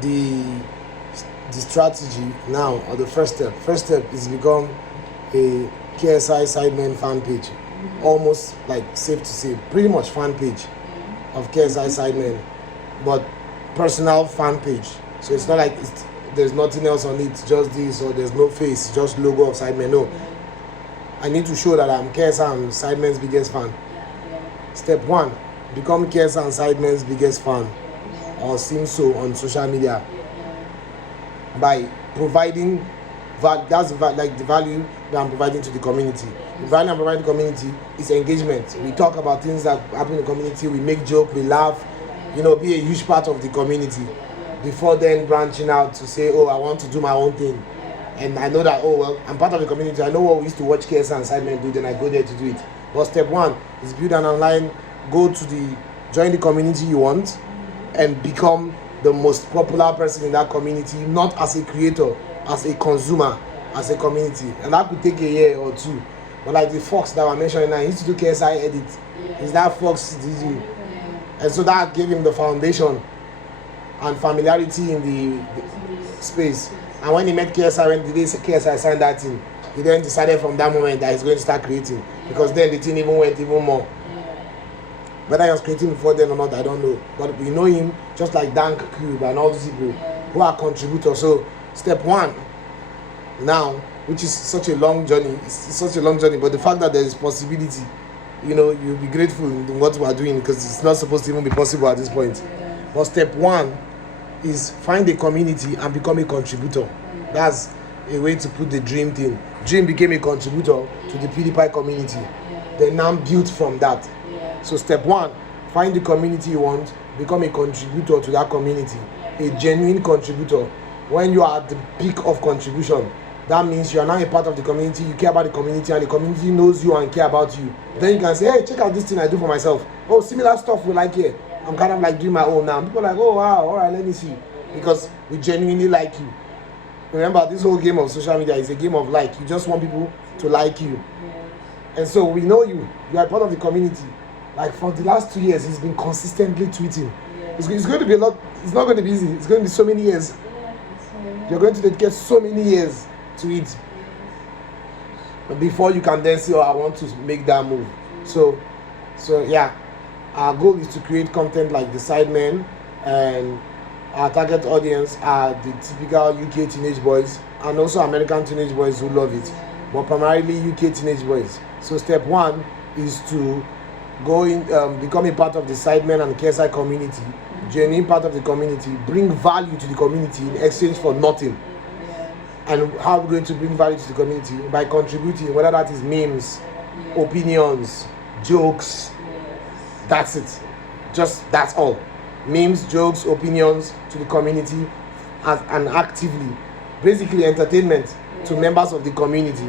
the strategy now, or the first step. First step is become a KSI Sidemen fan page. Almost like safe to say, pretty much fan page of KSI Sidemen, but personal fan page. So it's not like there's nothing else on it, just this, or there's no face, just logo of Sidemen. No. I need to show that I'm KSI and Sidemen's biggest fan. Step 1, become KSI and Sidemen's biggest fan, or seem so on social media, by providing that's like the value that I'm providing to the community. The value I'm providing to the community is engagement. We talk about things that happen in the community, we make joke, we laugh, be a huge part of the community before then branching out to say, oh, I want to do my own thing. And I know that, oh, well, I'm part of the community. I know what we used to watch KSI and Sidemen do, then I go there to do it. But step 1 is build an online, join the community you want, and become the most popular person in that community, not as a creator, as a consumer, as a community. And that could take a year or 2. But like the Fox that I mentioned now, he used to do KSI edit. Is that Fox DD? And so that gave him the foundation and familiarity in the space. And when he met KSI, when the day KSI signed that thing, he then decided from that moment that he's going to start creating. Because then the thing even went even more. Whether he was creating before then or not, I don't know. But we know him just like Dank Cube and all these people who are contributors. So step 1 now, which is such a long journey, it's such a long journey, but the fact that there is possibility, you'll be grateful in what we are doing, because it's not supposed to even be possible at this point. But step 1 is find a community and become a contributor. That's a way to put the Dream thing. Dream became a contributor to the PewDiePie community. They now built from that. So step 1, find the community you want, become a contributor to that community, a genuine contributor. When you are at the peak of contribution, that means you are now a part of the community, you care about the community, and the community knows you and care about you. Then you can say, hey, check out this thing I do for myself. Oh, similar stuff we like here. I'm kind of like doing my own now. People are like, oh, wow, all right, let me see. Because we genuinely like you. Remember, this whole game of social media is a game of like. You just want people to like you. And so we know you. You are part of the community. Like for the last 2 years, he's been consistently tweeting. It's going to be a lot. It's not going to be easy. It's going to be so many years. You're going to get so many years to it before you can then say, oh, I want to make that move. So yeah, our goal is to create content like the Sidemen, and our target audience are the typical UK teenage boys and also American teenage boys who love it, but primarily UK teenage boys. So step 1 is to go in, become a part of the Sidemen and KSI community, genuine part of the community, bring value to the community in exchange for nothing. And how are we going to bring value to the community? By contributing, whether that is memes, opinions, jokes. That's it. That's all. Memes, jokes, opinions to the community, and actively, basically entertainment to members of the community.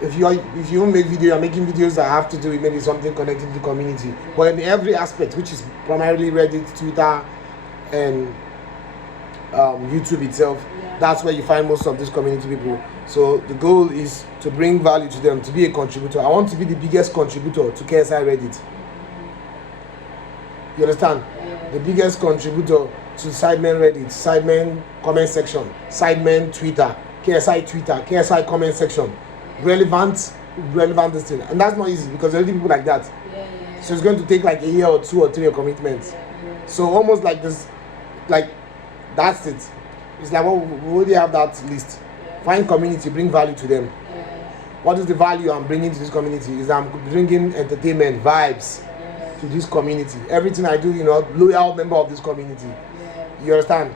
If you make video, you're making videos that have to do with maybe something connected to the community. But in every aspect, which is primarily Reddit, Twitter, and YouTube itself, that's where you find most of these community people. So the goal is to bring value to them, to be a contributor. I want to be the biggest contributor to KSI Reddit. You understand? The biggest contributor to Sidemen Reddit, Sidemen comment section, Sidemen Twitter, KSI comment section. Relevant this thing. And that's not easy because there are people like that. So it's going to take like a year or 2 or 3 commitments. So almost like this, like that's it. It's like, well, we already have that list. Find community, bring value to them. What is the value I'm bringing to this community? Is I'm bringing entertainment, vibes to this community. Everything I do, loyal member of this community. You understand?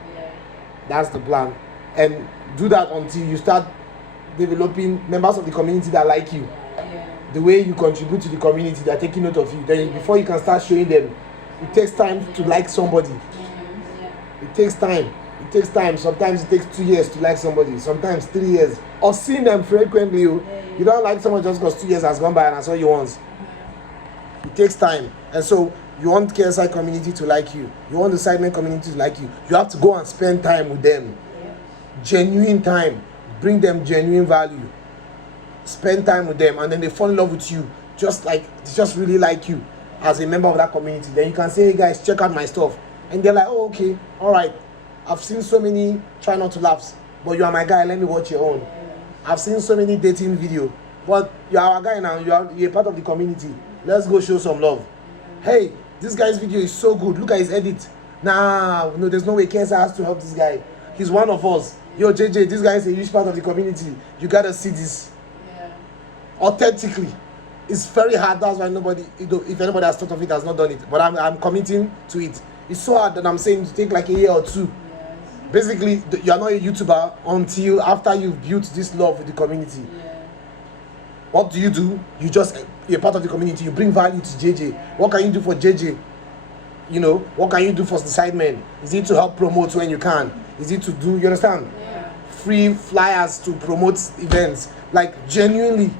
That's the plan. And do that until you start developing members of the community that like you. The way you contribute to the community, they're taking note of you. Then before you can start showing them, it takes time to like somebody. It takes time. Sometimes it takes 2 years to like somebody. Sometimes 3 years. Or seeing them frequently. You don't like someone just because 2 years has gone by and I saw you once. It takes time. And so you want KSI community to like you. You want the Sidemen community to like you. You have to go and spend time with them. Genuine time. Bring them genuine value. Spend time with them and then they fall in love with you. Just really like you as a member of that community. Then you can say, hey guys, check out my stuff. And they're like, oh, okay, all right. I've seen so many try not to laugh, but you are my guy, let me watch your own. I've seen so many dating video, but you are our guy now, you're part of the community. Let's go show some love. Hey, this guy's video is so good. Look at his edit. Nah, no, there's no way KSI has to help this guy. He's one of us. Yo, JJ, this guy is a huge part of the community. You gotta see this. Yeah. Authentically. It's very hard. That's why nobody, if anybody has thought of it, has not done it. But I'm committing to it. It's so hard that I'm saying to take like a year or two. Yes. Basically, you're not a YouTuber until after you've built this love with the community. Yeah. What do? You're part of the community. You bring value to JJ. What can you do for JJ? You know, what can you do for the sidemen? Is it to help promote when you can? Is it to do, you understand? Yeah. Free flyers to promote events. Like genuinely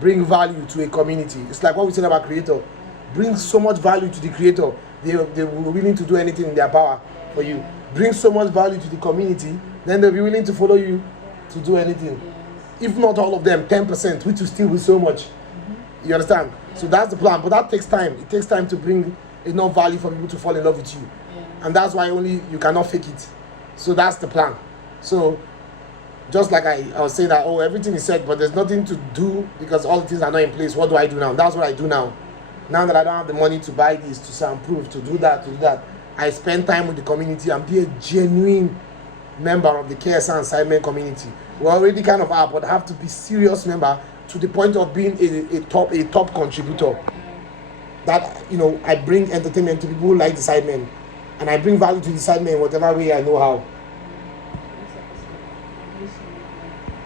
bring value to a community. It's like what we said about creator. Bring so much value to the creator. They were willing to do anything in their power for you. Bring so much value to the community, then they'll be willing to follow you to do anything. If not all of them, 10%, which will still be so much. You understand? So that's the plan. But that takes time. It takes time to bring enough value for people to fall in love with you. And that's why only you cannot fake it. So that's the plan. So just like I was saying that, everything is set, but there's nothing to do because all the things are not in place. What do I do now? That's what I do now. Now that I don't have the money to buy this, to soundproof, to do that, I spend time with the community and be a genuine member of the KSI and Sidemen community. We already kind of are, but have to be serious member to the point of being a top contributor. That, I bring entertainment to people who like the Sidemen, and I bring value to the Sidemen in whatever way I know how.